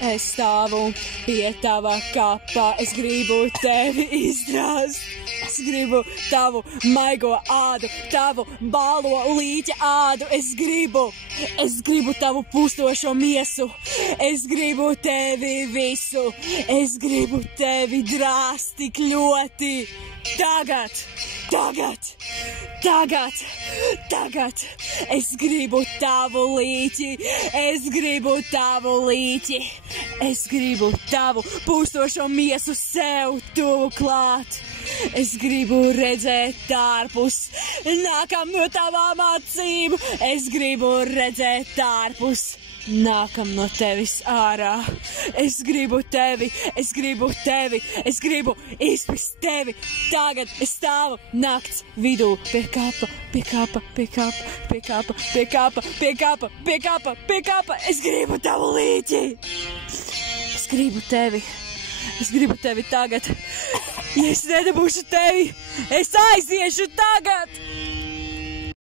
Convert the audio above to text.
Es stāvu pie tava kapa, es gribu tevi izdrāzt. Es gribu tavu maigo ādu, tavu bālo līķa ādu. Es gribu tavu pustošo miesu. Es gribu tevi visu. Es gribu tevi drāzt tik ļoti. Tagad. Es gribu tavu līķi. Es gribu tavu līķi. Es gribu tavu pustošo miesu sev tuvu klāt. Es gribu redzēt tārpus, nākam no tavām acīm. Es gribu redzēt tārpus, nākam no tevis ārā. Es gribu tevi, es gribu izpist tevi. Tagad es stāvu nakts vidū pie kapa. Es gribu tavu līķi. Es gribu tevi tagad. Ja es nedabūšu tevi, es aiziešu tagad!